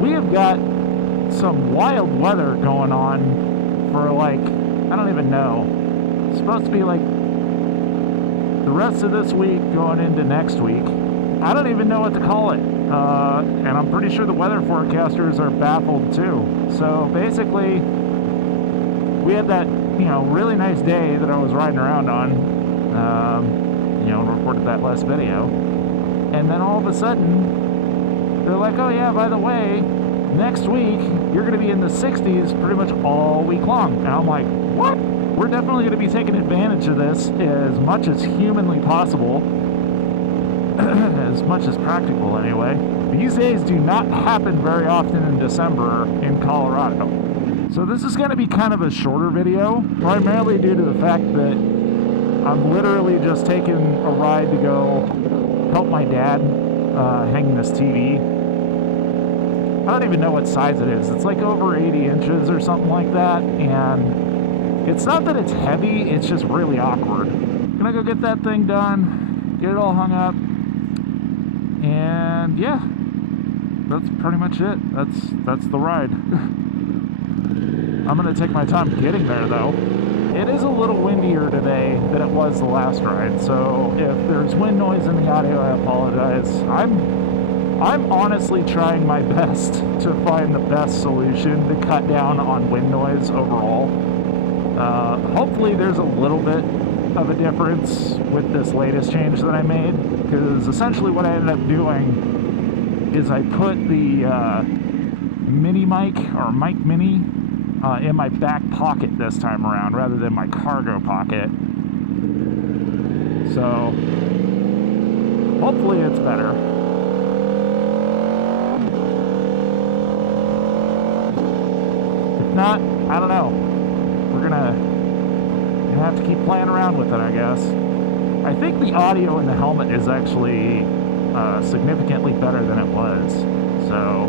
we have got some wild weather going on for like, I don't even know. It's supposed to be like the rest of this week going into next week. I don't even know what to call it. And I'm pretty sure the weather forecasters are baffled too. So basically, we had that, really nice day that I was riding around on, recorded that last video. And then all of a sudden, they're like, oh yeah, by the way, next week, you're going to be in the 60s pretty much all week long. And I'm like, what? We're definitely going to be taking advantage of this as much as humanly possible. As much as practical, anyway. These days do not happen very often in December in Colorado. So this is going to be kind of a shorter video, primarily due to the fact that I'm literally just taking a ride to go help my dad hang this TV. I don't even know what size it is. It's like over 80 inches or something like that, and it's not that it's heavy, it's just really awkward. I'm gonna go get that thing done, get it all hung up, and yeah, that's pretty much it. That's the ride. I'm gonna take my time getting there though. It is a little windier today than it was the last ride, so if there's wind noise in the audio, I apologize. I'm honestly trying my best to find the best solution to cut down on wind noise overall. Hopefully there's a little bit of a difference with this latest change that I made, because essentially what I ended up doing is I put the mini mic, or mic mini, in my back pocket this time around rather than my cargo pocket. So hopefully it's better. If not, I don't know. We're gonna have to keep playing around with it, I guess. I think the audio in the helmet is actually significantly better than it was. So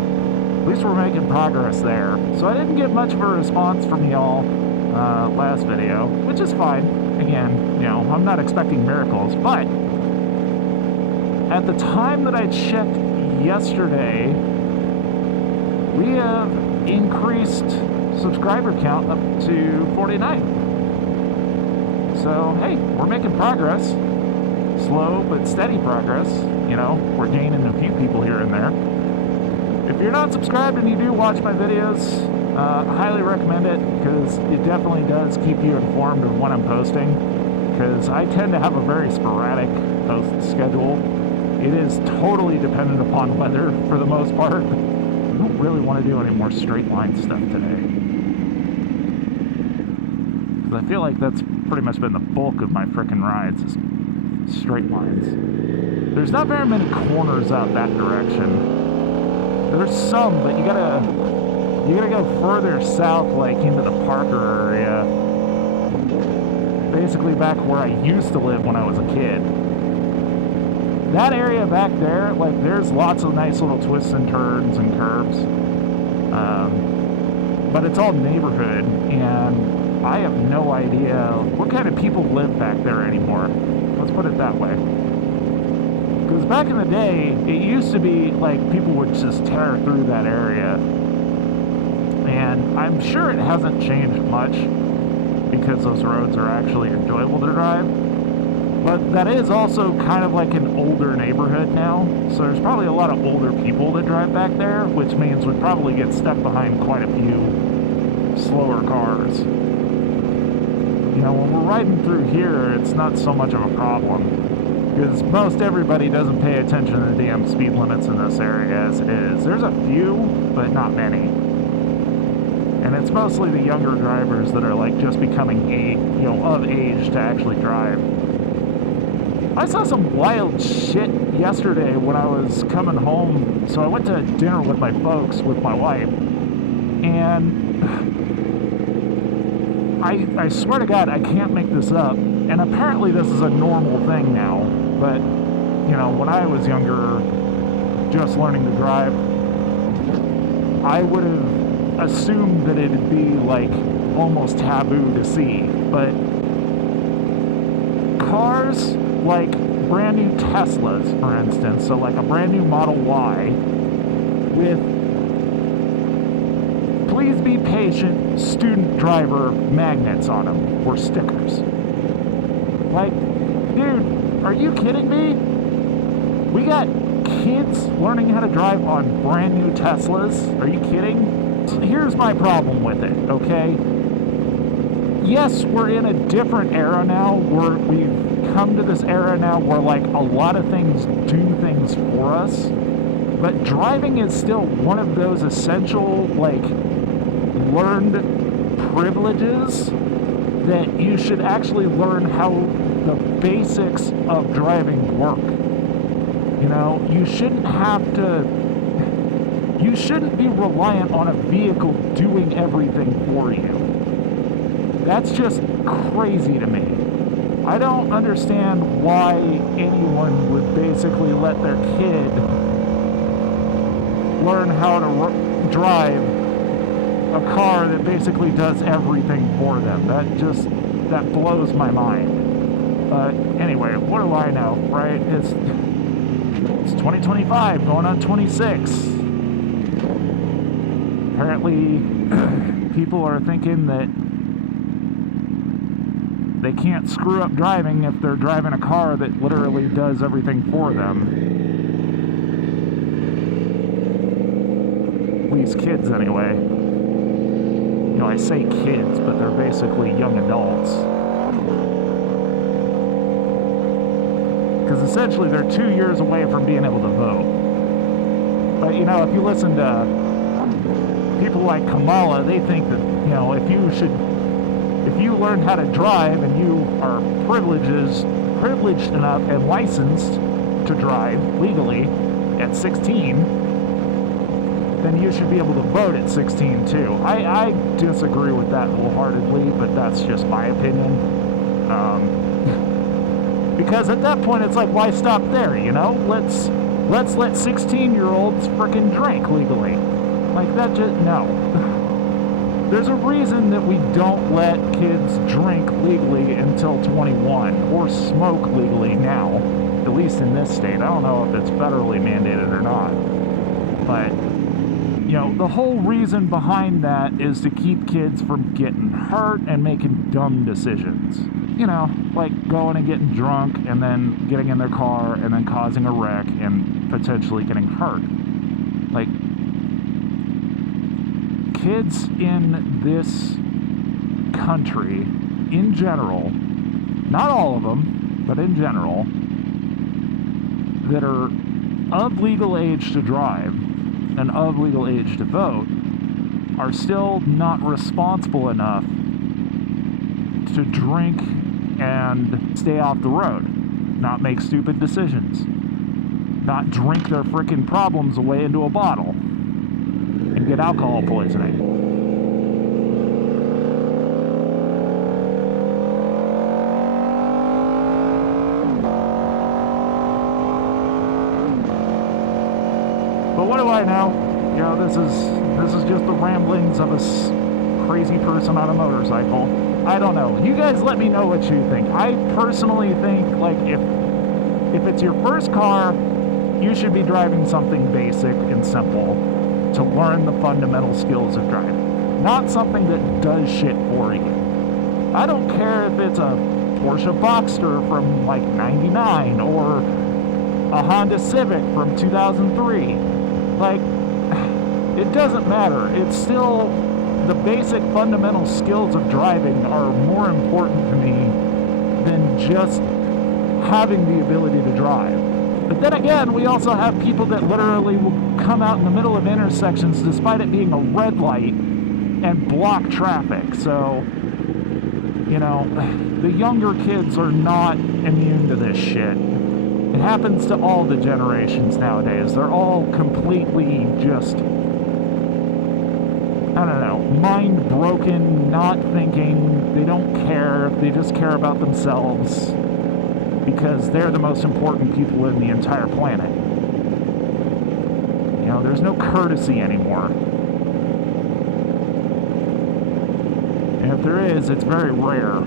at least we're making progress there. So I didn't get much of a response from y'all last video, which is fine. Again, I'm not expecting miracles, but at the time that I checked yesterday, we have increased subscriber count up to 49. So, hey, we're making progress. Slow but steady progress. We're gaining a few people here and there. If you're not subscribed and you do watch my videos, I highly recommend it, because it definitely does keep you informed of when I'm posting, because I tend to have a very sporadic post schedule. It is totally dependent upon weather for the most part. I don't really want to do any more straight line stuff today, because I feel like that's pretty much been the bulk of my frickin' rides, is straight lines. There's not very many corners out that direction. There's some, but you gotta go further south, like into the Parker area. Basically back where I used to live when I was a kid. That area back there, like, there's lots of nice little twists and turns and curves. But it's all neighborhood, and I have no idea what kind of people live back there anymore. Let's put it that way. Because back in the day, it used to be like people would just tear through that area. And I'm sure it hasn't changed much, because those roads are actually enjoyable to drive. But that is also kind of like an older neighborhood now. So there's probably a lot of older people that drive back there, which means we'd probably get stuck behind quite a few slower cars. When we're riding through here, it's not so much of a problem, because most everybody doesn't pay attention to the damn speed limits in this area as it is. There's a few, but not many. And it's mostly the younger drivers that are like just becoming of age to actually drive. I saw some wild shit yesterday when I was coming home. So I went to dinner with my folks, with my wife, and I swear to God, I can't make this up, and apparently this is a normal thing now, but, when I was younger, just learning to drive, I would have assumed that it'd be, like, almost taboo to see, but cars, like brand new Teslas, for instance, so like a brand new Model Y, with please be patient, student driver magnets on them, or stickers. Like, dude, are you kidding me? We got kids learning how to drive on brand new Teslas. Are you kidding? So here's my problem with it, okay? Yes, we're in a different era now. We've come to this era now where, like, a lot of things do things for us. But driving is still one of those essential, like, learned privileges that you should actually learn how the basics of driving work. You know, you shouldn't be reliant on a vehicle doing everything for you. That's just crazy to me. I don't understand why anyone would basically let their kid learn how to drive a car that basically does everything for them. That blows my mind. But anyway, what do I know, right? It's 2025, going on 26. Apparently, people are thinking that they can't screw up driving if they're driving a car that literally does everything for them. At least kids, anyway. You know, I say kids, but they're basically young adults. Because essentially they're 2 years away from being able to vote. But, you know, if you listen to people like Kamala, they think that, you know, if you learn how to drive and you are privileged enough and licensed to drive legally at 16, then you should be able to vote at 16 too. I disagree with that wholeheartedly, but that's just my opinion. Because at that point it's like, why stop there, you know? Let's let 16-year-olds frickin' drink legally. Like, that just, no. There's a reason that we don't let kids drink legally until 21, or smoke legally now, at least in this state. I don't know if it's federally mandated or not. But, you know, the whole reason behind that is to keep kids from getting hurt and making dumb decisions. You know, like going and getting drunk and then getting in their car and then causing a wreck and potentially getting hurt. Like, kids in this country, in general, not all of them, but in general, that are of legal age to drive and of legal age to vote, are still not responsible enough to drink and stay off the road, not make stupid decisions, not drink their frickin' problems away into a bottle and get alcohol poisoning. But what do I know? You know, this is just the ramblings of a crazy person on a motorcycle. I don't know. You guys let me know what you think. I personally think, like, if it's your first car, you should be driving something basic and simple to learn the fundamental skills of driving. Not something that does shit for you. I don't care if it's a Porsche Boxster from, like, 99 or a Honda Civic from 2003. Like, it doesn't matter. It's still, the basic fundamental skills of driving are more important to me than just having the ability to drive. But then again, we also have people that literally will come out in the middle of intersections despite it being a red light and block traffic. So, you know, the younger kids are not immune to this shit. It happens to all the generations nowadays. They're all completely just, I don't know, mind broken, not thinking. They don't care. They just care about themselves because they're the most important people in the entire planet. You know, there's no courtesy anymore. And if there is, it's very rare,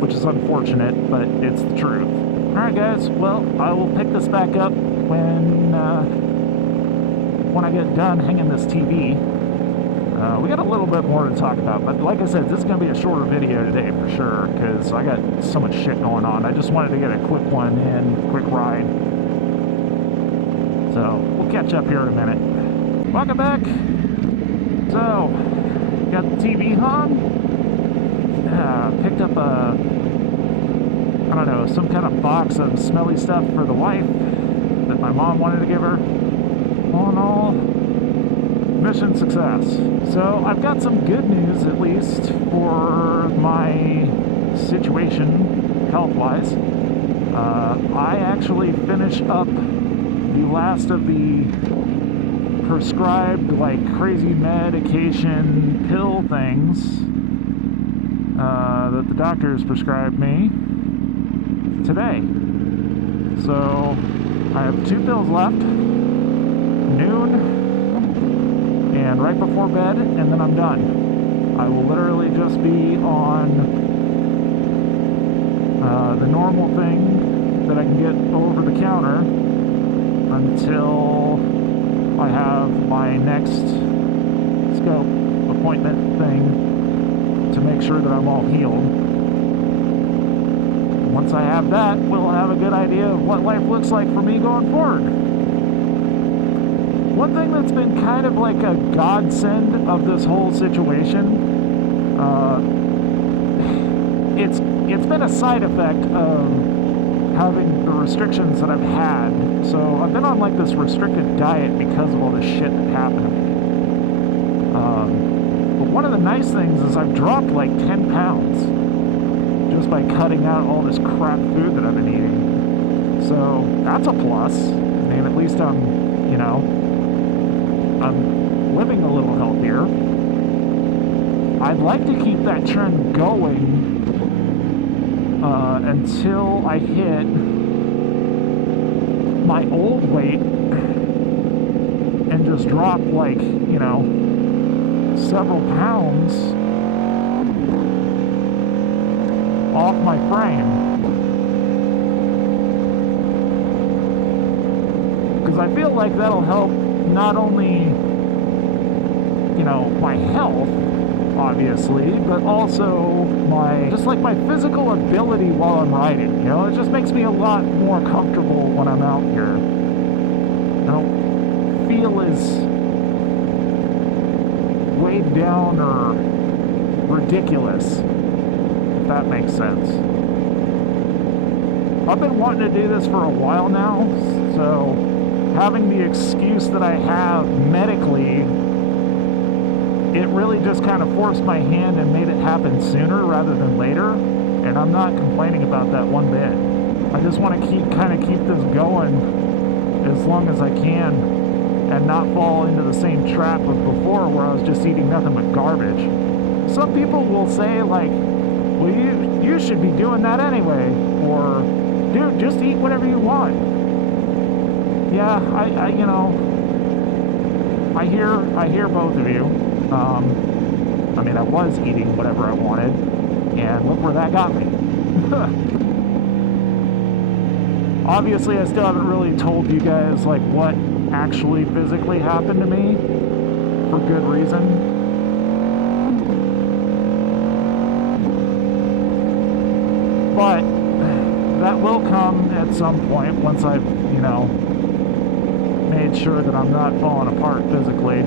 which is unfortunate, but it's the truth. Alright guys, well, I will pick this back up when I get done hanging this TV. We got a little bit more to talk about, but like I said, this is going to be a shorter video today for sure, because I got so much shit going on. I just wanted to get a quick one in, quick ride. So, we'll catch up here in a minute. Welcome back. So, got the TV on. Picked up a, I don't know, some kind of box of smelly stuff for the wife that my mom wanted to give her. All in all, mission success. So I've got some good news, at least, for my situation, health-wise. I actually finished up the last of the prescribed, like, crazy medication pill things that the doctors prescribed me today. So I have 2 pills left, noon and right before bed, and then I'm done. I will literally just be on the normal thing that I can get over the counter until I have my next scope appointment thing to make sure that I'm all healed. Once I have that, we'll have a good idea of what life looks like for me going forward. One thing that's been kind of like a godsend of this whole situation, it's been a side effect of having the restrictions that I've had. So I've been on like this restricted diet because of all this shit that happened to me. But one of the nice things is I've dropped like 10 pounds just by cutting out all this crap food that I've been eating. So that's a plus. I mean, at least I'm, you know, I'm living a little healthier. I'd like to keep that trend going until I hit my old weight and just drop, like, you know, several pounds off my frame. Because I feel like that'll help not only, you know, my health, obviously, but also my, just like my physical ability while I'm riding, you know? It just makes me a lot more comfortable when I'm out here. I don't feel as weighed down or ridiculous, if that makes sense. I've been wanting to do this for a while now, so having the excuse that I have medically, it really just kind of forced my hand and made it happen sooner rather than later, and I'm not complaining about that one bit. I just want to keep this going as long as I can and not fall into the same trap of before where I was just eating nothing but garbage. Some people will say, like, well, you should be doing that anyway, or dude, just eat whatever you want. Yeah, I you know, I hear both of you. I mean, I was eating whatever I wanted, and look where that got me. Obviously, I still haven't really told you guys, like, what actually physically happened to me, for good reason. But that will come at some point once I've, you know, made sure that I'm not falling apart physically.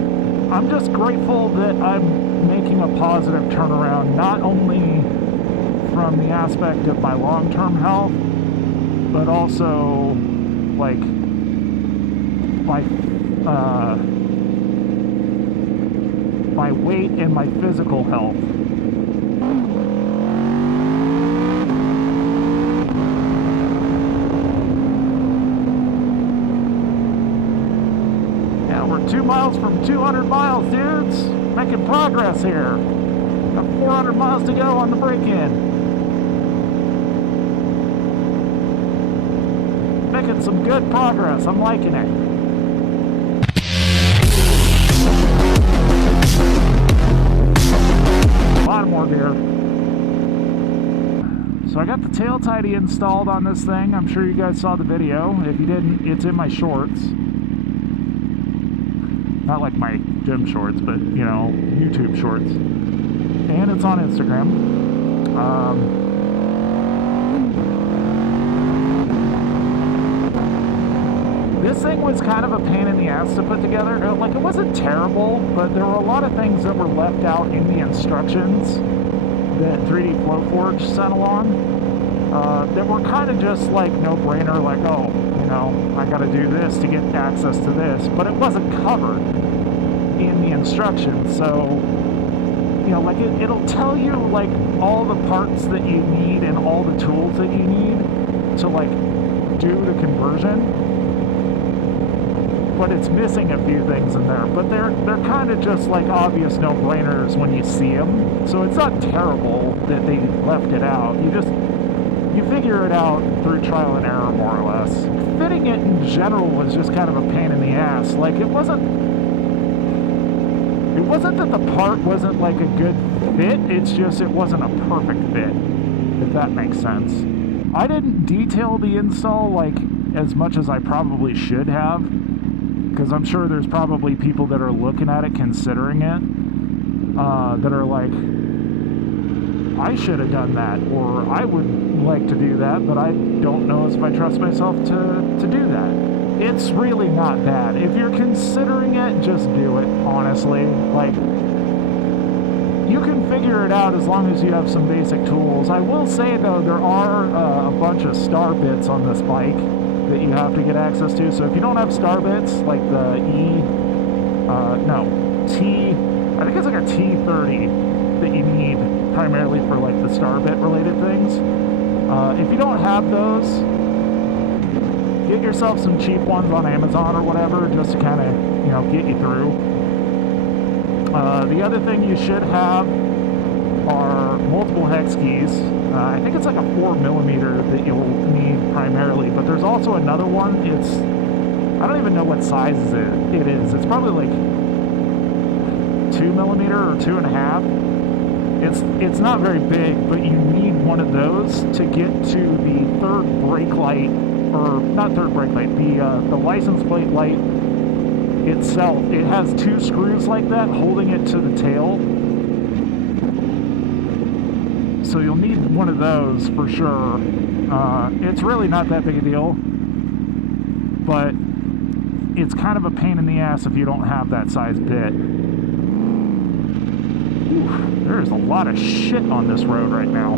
I'm just grateful that I'm making a positive turnaround, not only from the aspect of my long-term health, but also, like, my weight and my physical health. Yeah, we're 2 miles from 200 miles, dudes. Making progress here. Got 400 miles to go on the break-in. Making some good progress. I'm liking it. A lot more gear. So I got the tail tidy installed on this thing. I'm sure you guys saw the video. If you didn't, it's in my shorts. Not like my gym shorts, but, you know, YouTube shorts. And it's on Instagram. This thing was kind of a pain in the ass to put together. Like, it wasn't terrible, but there were a lot of things that were left out in the instructions that 3D Flowforge sent along that were kind of just like no-brainer, like, oh, you know, I got to do this to get access to this, but it wasn't covered in the instructions. So, you know, like it'll tell you like all the parts that you need and all the tools that you need to like do the conversion. But it's missing a few things in there. But they're kind of just like obvious no-brainers when you see them. So it's not terrible that they left it out. You figure it out through trial and error, more or less. Fitting it in general was just kind of a pain in the ass. Like it wasn't that the part wasn't like a good fit. It's just it wasn't a perfect fit, if that makes sense. I didn't detail the install like as much as I probably should have, because I'm sure there's probably people that are looking at it, considering it, that are like, I should have done that, or I would like to do that, but I don't know if I trust myself to do that. It's really not bad. If you're considering it, just do it, honestly. Like, you can figure it out as long as you have some basic tools. I will say, though, there are a bunch of star bits on this bike that you have to get access to. So if you don't have star bits, like the I think it's like a T30 that you need primarily for like the star bit related things. If you don't have those, get yourself some cheap ones on Amazon or whatever, just to kind of, you know, get you through. The other thing you should have are multiple hex keys. I think it's like a 4mm that you'll need primarily, but there's also another one. I don't even know what size it is. It's probably like 2mm or 2.5. It's not very big, but you need one of those to get to the third brake light, or not third brake light, the license plate light itself. It has two screws like that holding it to the tail. So you'll need one of those for sure. It's really not that big a deal, but it's kind of a pain in the ass if you don't have that size bit. Ooh, there's a lot of shit on this road right now.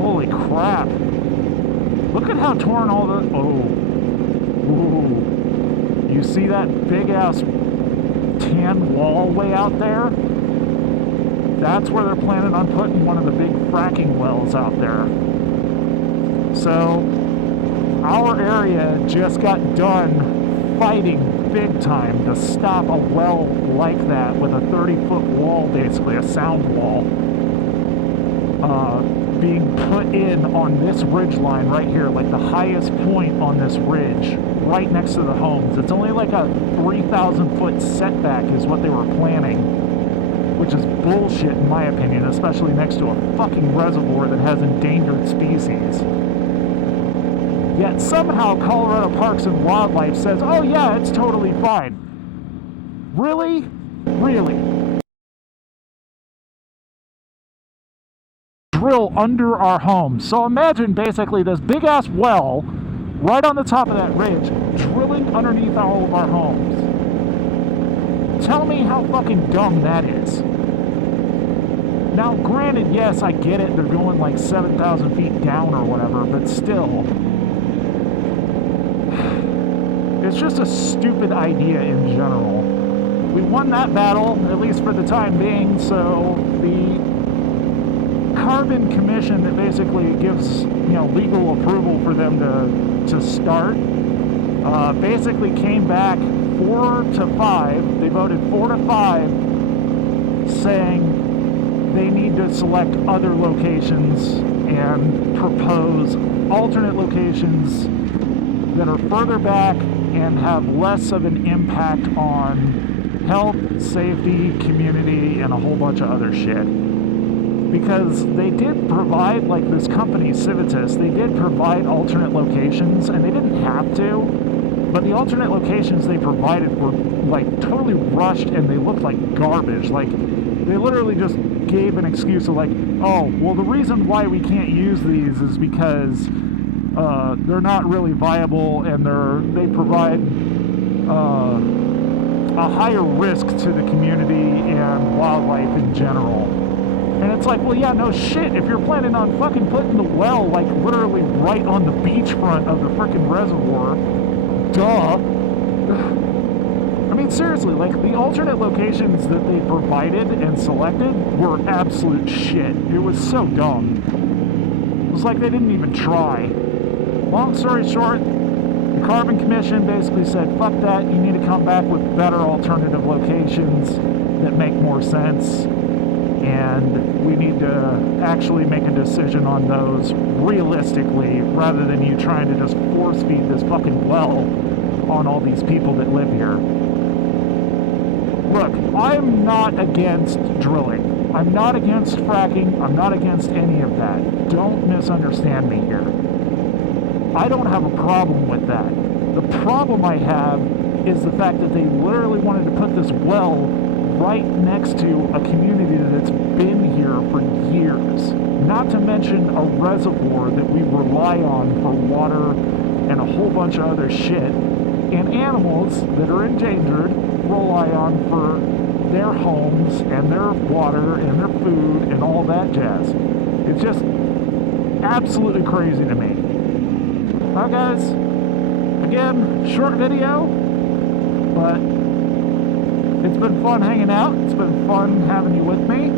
Holy crap. Look at how torn all the... Oh. Ooh. You see that big-ass tan wall way out there? That's where they're planning on putting one of the big fracking wells out there. So, our area just got done fighting big time to stop a well like that with a 30-foot wall, basically, a sound wall, being put in on this ridge line right here, like the highest point on this ridge, right next to the homes. It's only like a 3,000-foot setback is what they were planning, which is bullshit in my opinion, especially next to a fucking reservoir that has endangered species. Yet somehow Colorado Parks and Wildlife says, oh yeah, it's totally fine. Really? Really? Drill under our homes. So imagine basically this big ass well right on the top of that ridge, drilling underneath all of our homes. Tell me how fucking dumb that is. Now, granted, yes, I get it, they're going like 7,000 feet down or whatever, but still, it's just a stupid idea in general. We won that battle, at least for the time being, so the Carbon Commission that basically gives, you know, legal approval for them to start, basically came back 4-5. They voted 4-5, saying they need to select other locations and propose alternate locations that are further back and have less of an impact on health, safety, community, and a whole bunch of other shit. because they did provide, like this company Civitas, they did provide alternate locations, and they didn't have to, but the alternate locations they provided were like totally rushed, and they looked like garbage. Like, they literally just gave an excuse of like, oh, well, the reason why we can't use these is because they're not really viable, and they provide a higher risk to the community and wildlife in general. And it's like, well, yeah, no shit. If you're planning on fucking putting the well, like, literally right on the beachfront of the frickin' reservoir, duh. I mean, seriously, like, the alternate locations that they provided and selected were absolute shit. It was so dumb. It was like they didn't even try. Long story short, the Carbon Commission basically said, fuck that, you need to come back with better alternative locations that make more sense, and we need to actually make a decision on those realistically, rather than you trying to just force feed this fucking well on all these people that live here. Look, I'm not against drilling. I'm not against fracking. I'm not against any of that. Don't misunderstand me here. I don't have a problem with that. The problem I have is the fact that they literally wanted to put this well right next to a community that's been here for years. Not to mention a reservoir that we rely on for water and a whole bunch of other shit. And animals that are endangered rely on for their homes and their water and their food and all that jazz. It's just absolutely crazy to me. Well, guys, again, short video, but it's been fun hanging out. It's been fun having you with me.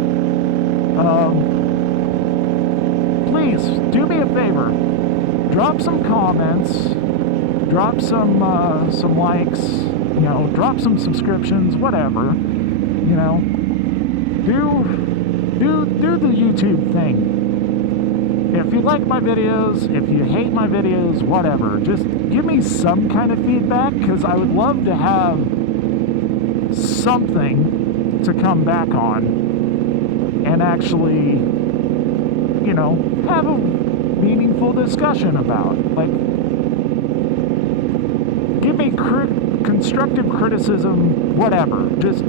Please, do me a favor. Drop some comments. Drop some likes. You know, drop some subscriptions, whatever. You know, do the YouTube thing. If you like my videos, if you hate my videos, whatever, just give me some kind of feedback, because I would love to have something to come back on and actually, you know, have a meaningful discussion about. Like, give me constructive criticism, whatever. Just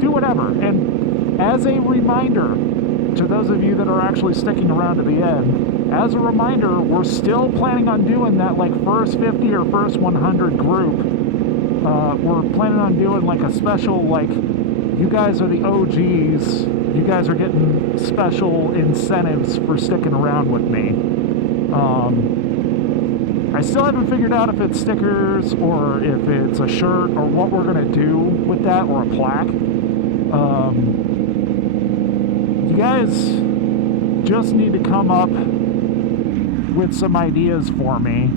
do whatever. And as a reminder, to those of you that are actually sticking around to the end, as a reminder, we're still planning on doing that, like, first 50 or first 100 group. We're planning on doing, like, a special, like, you guys are the OGs, you guys are getting special incentives for sticking around with me. I still haven't figured out if it's stickers or if it's a shirt or what we're going to do with that, or a plaque. You guys just need to come up with some ideas for me,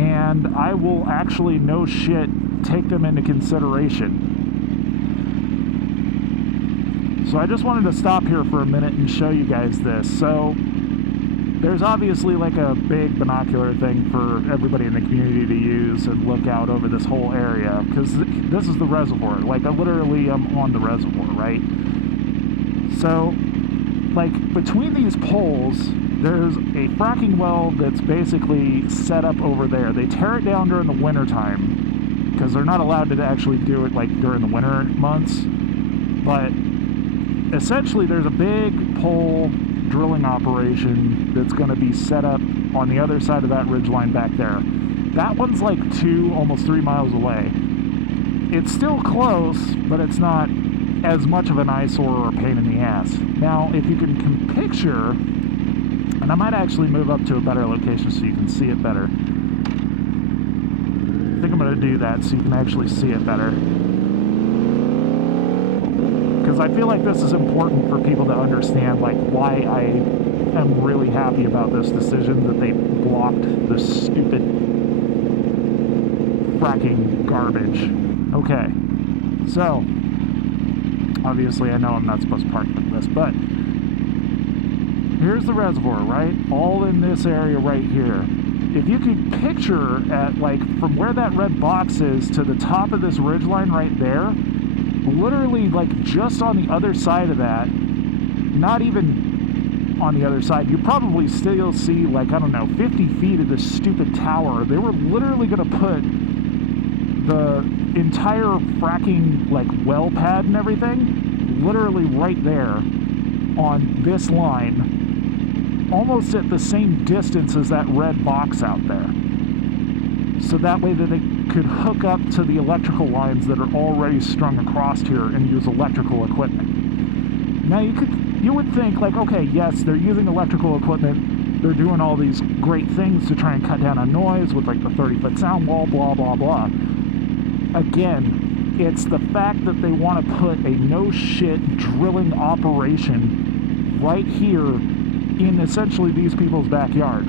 and I will actually, no shit, take them into consideration. So I just wanted to stop here for a minute and show you guys this. So there's obviously like a big binocular thing for everybody in the community to use and look out over this whole area, because this is the reservoir. Like, I literally am on the reservoir, right? So, like, between these poles, there's a fracking well that's basically set up over there. They tear it down during the winter time, because they're not allowed to actually do it, like, during the winter months. But essentially, there's a big pole drilling operation that's going to be set up on the other side of that ridgeline back there. That one's like 2, almost 3 miles away. It's still close, but it's not as much of an eyesore or a pain in the ass. Now, if you can picture, and I might actually move up to a better location so you can see it better. I think I'm going to do that so you can actually see it better. Because I feel like this is important for people to understand, like, why I am really happy about this decision that they blocked the stupid fracking garbage. Okay, so obviously I know I'm not supposed to park like this, but here's the reservoir, right? All in this area right here. If you could picture at, like, from where that red box is to the top of this ridgeline right there, literally, like, just on the other side of that not even on the other side. You probably still see, like, I don't know, 50 feet of this stupid tower. They were literally going to put the entire fracking, like, well pad and everything, literally right there on this line, almost at the same distance as that red box out there. So that way that they could hook up to the electrical lines that are already strung across here and use electrical equipment. Now you would think, like, okay, yes, they're using electrical equipment, they're doing all these great things to try and cut down on noise with, like, the 30-foot sound wall, blah, blah, blah. Again, it's the fact that they want to put a no-shit drilling operation right here in essentially these people's backyard,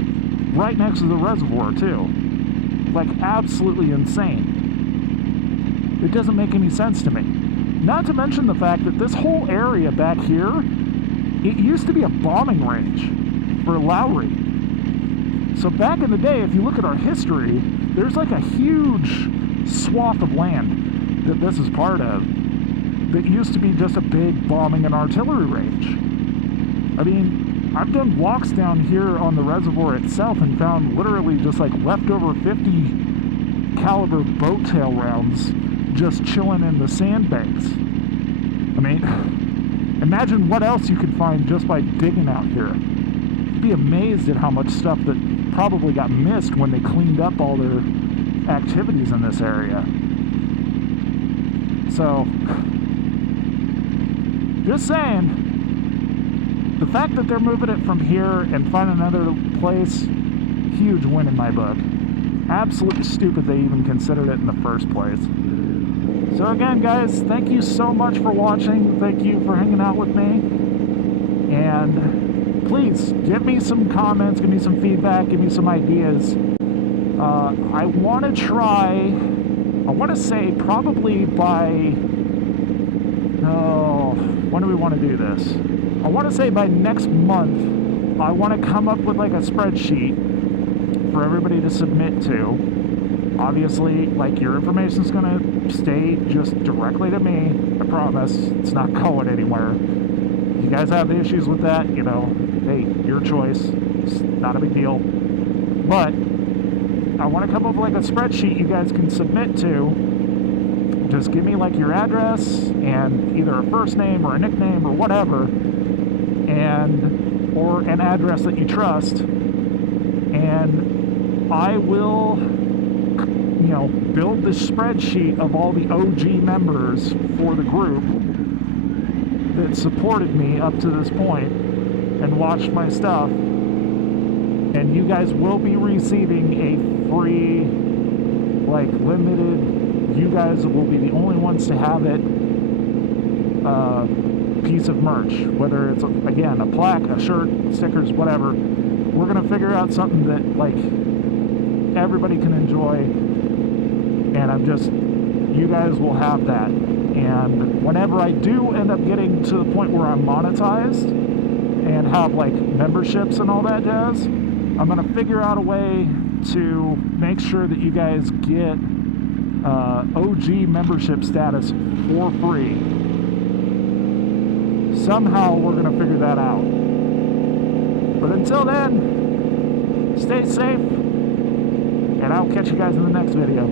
right next to the reservoir, too. Like, absolutely insane. It doesn't make any sense to me. Not to mention the fact that this whole area back here, it used to be a bombing range for Lowry. So back in the day, if you look at our history, there's like a huge swath of land that this is part of that used to be just a big bombing and artillery range. I mean, I've done walks down here on the reservoir itself and found literally just like leftover 50 caliber boat tail rounds just chilling in the sandbanks. I mean, imagine what else you could find just by digging out here. You'd be amazed at how much stuff that probably got missed when they cleaned up all their activities in this area. So, just saying, the fact that they're moving it from here and finding another place, huge win in my book. Absolutely stupid they even considered it in the first place. So again, guys, thank you so much for watching. Thank you for hanging out with me. And please, give me some comments, give me some feedback, give me some ideas. I want to try, I want to say probably by, when do we want to do this? I want to say by next month, I want to come up with like a spreadsheet for everybody to submit to. Obviously, like, your information's going to stay just directly to me. I promise. It's not going anywhere. If you guys have issues with that, you know, hey, your choice. It's not a big deal. But I want to come up with like a spreadsheet you guys can submit to. Just give me like your address and either a first name or a nickname or whatever, and or an address that you trust, and I will, you know, build this spreadsheet of all the OG members for the group that supported me up to this point and watched my stuff, and you guys will be receiving a free, like, limited, you guys will be the only ones to have it, piece of merch, whether it's, again, a plaque, a shirt, stickers, whatever. We're gonna figure out something that, like, everybody can enjoy, and you guys will have that. And whenever I do end up getting to the point where I'm monetized and have, like, memberships and all that jazz, I'm gonna figure out a way to make sure that you guys get OG membership status for free. Somehow we're going to figure that out. But until then, stay safe, and I'll catch you guys in the next video.